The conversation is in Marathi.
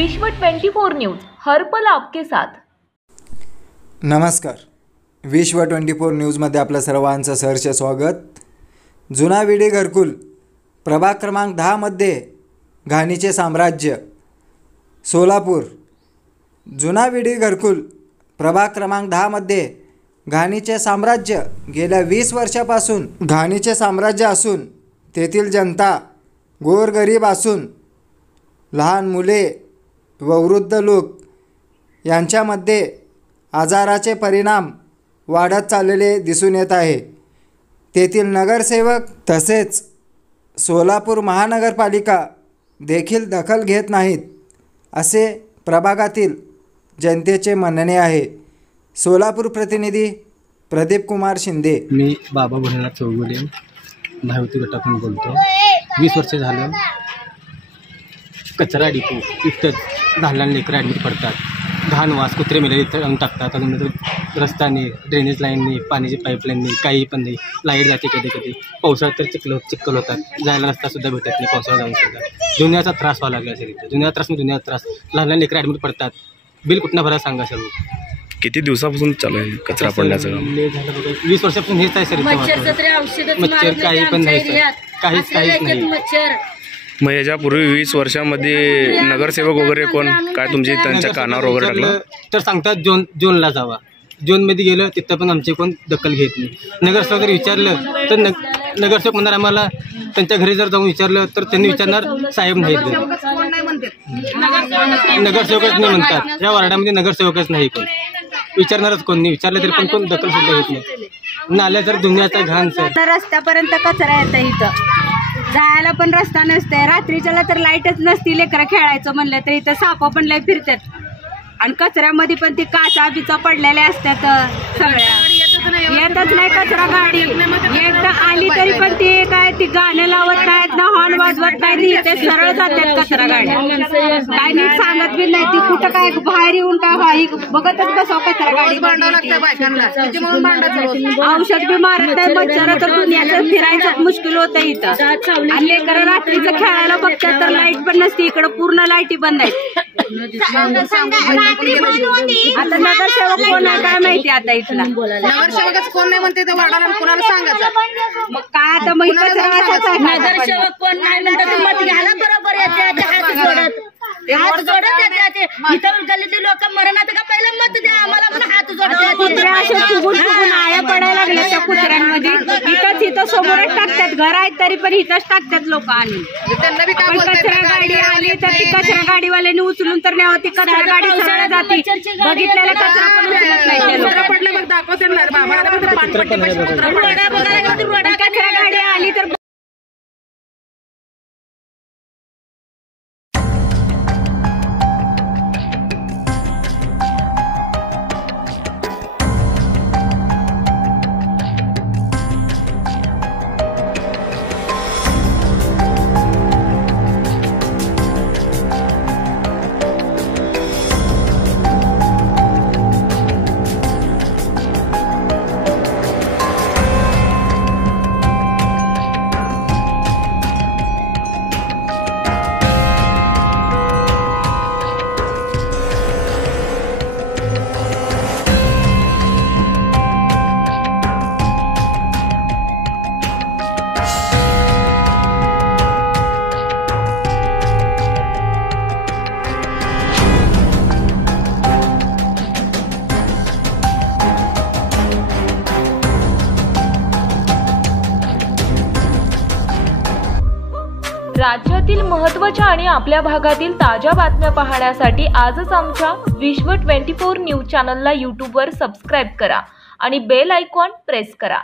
विश्व 24 न्यूज हर पल आपके साथ। नमस्कार, विश्व 24 न्यूजमध्ये आपलं सर्वांचं सहर्ष स्वागत। जुना विडी घरकुल प्रभाग क्रमांक 10 मध्ये घाणीचे साम्राज्य सोलापूर। जुना विडी घरकुल प्रभाग क्रमांक 10 मध्ये घाणीचे साम्राज्य गेल्या 20 वर्षापासून घाणीचे साम्राज्य असून तेथील जनता गोरगरीब असून लहान मुले व वृद्ध लोक यांच्यामध्ये आजाराचे परिणाम वाढत चाललेले दिसून येत आहे। तेथील नगरसेवक तसेच सोलापूर महानगरपालिका देखील दखल घेत नाहीत असे प्रभागातील जनतेचे म्हणणे आहे। सोलापूर प्रतिनिधी प्रदीप कुमार शिंदे। मी बाबा भोलेनाथ चौगुले महायुती गटातून बोलतो। 20 वर्ष झालं कचरा डिपो इथं लहान लेकरं ॲडमिट पडतात। घाण वास कुत्रे मेले इथं टाकतात। अजून रस्त्याने ड्रेनेज लाईनने पाण्याची पाईपलाईनने काही पण नाही। लाईट जाते कधी कधी। पावसाळ्यात तर चिखल होतात। जायला रस्तासुद्धा भेटत नाही पावसाळ्यात जाऊन सुद्धा। दुनियाचा त्रास व्हायला लागला असेल इथं। दुनियाचा त्रास लहान लेकरं ॲडमिट पडतात। बिल कुठनं भरायला सांगा सर। किती दिवसापासून चालू आहे कचरा पडण्याचं काम? 20 वर्षापासून हेच आहे सर। मच्छर काही पण नाही सर, काहीच नाही। मग याच्यापूर्वी 20 वर्षामध्ये नगरसेवक वगैरे कोण काय तुमची त्यांच्या कानावर वगैरे टाकलं तर सांगतात जोनला जावा। जोनमध्ये गेलं तिथं पण आमचे कोण दखल घेत नाही। नगरसेवक जर विचारलं तर नगरसेवक म्हणणार आम्हाला। त्यांच्या घरी जर जाऊन विचारलं तर त्यांनी विचारणार साहेब नाही। नगरसेवकच नाही म्हणतात। या वार्डामध्ये नगरसेवकच नाही कोण। विचारणारच कोण नाही। विचारलं तरी पण कोण दखल सुद्धा घेत नाही। नाल्या जर दुनियाचा घाण सर। रस्त्यापर्यंत कचरा येतं इथं। जायला पण रस्ता नसते। रात्रीच्याला तर लाईटच नसती। लेकरं खेळायचं म्हणलं तर इथं सापा पण लय फिरतात आणि कचऱ्यामध्ये पण ती काचा बिचा पडलेल्या असतात सगळ्या। येतच नाही कचरा गाडी। एकदा आली तरी पण ती काय ती गाणं लावत नाहीत ना हॉर्न वाजवत नाही। ते सरळ जातात कचरा गाड्या। काय नीट सांगत बी नाही ती कुठं काय बाहेर येऊन काय बघतच बसाव कचरा गाडी। औषध बी मारत नाही। मच्छर तर दुनियाचं फिरायचं मुश्किल होतं इथं। आणि लेकरं रात्रीचं खेळायला बघतात तर लाईट पण नसते इकडं। पूर्ण लाईटी बंद आहेत। आता नगरसेवक कोण आहे काय माहिती आता इथला। नगरसेवकच कोण नाही म्हणते ते वार्डाला कोणाला सांगायचं। मग काय आता मग नगरसेवक कोण नाही म्हणतात मत घ्यायला बरोबर येते हात जोडत येते। इतर गल्लीतली लोक मरणात का पहिलं मत द्या आम्हाला पण हात जोडत। कुत्रे असे फुगून आया पडायला लागले त्या कुत्र्यांमध्ये। इथं समोरच टाकतात। घर आहेत तरी पण इथंच टाकतात लोक। आणि कचरा गाडी आली तर ती कचरा गाडीवाल्याने उचलून तर न्यावं। ती कचरा गाडी सरळ जाते। बघितलेला कचरा पण उचलत नाही। पडले मग दाखवते कचरा गाडी आली तर राज्यातील महत्त्वाच्या आणि आपल्या भागातील ताज्या बातम्या पाहण्यासाठी आजच आमच्या विश्व 24 न्यूज चॅनलला यूट्यूबवर सबस्क्राईब करा आणि बेल आयकॉन प्रेस करा।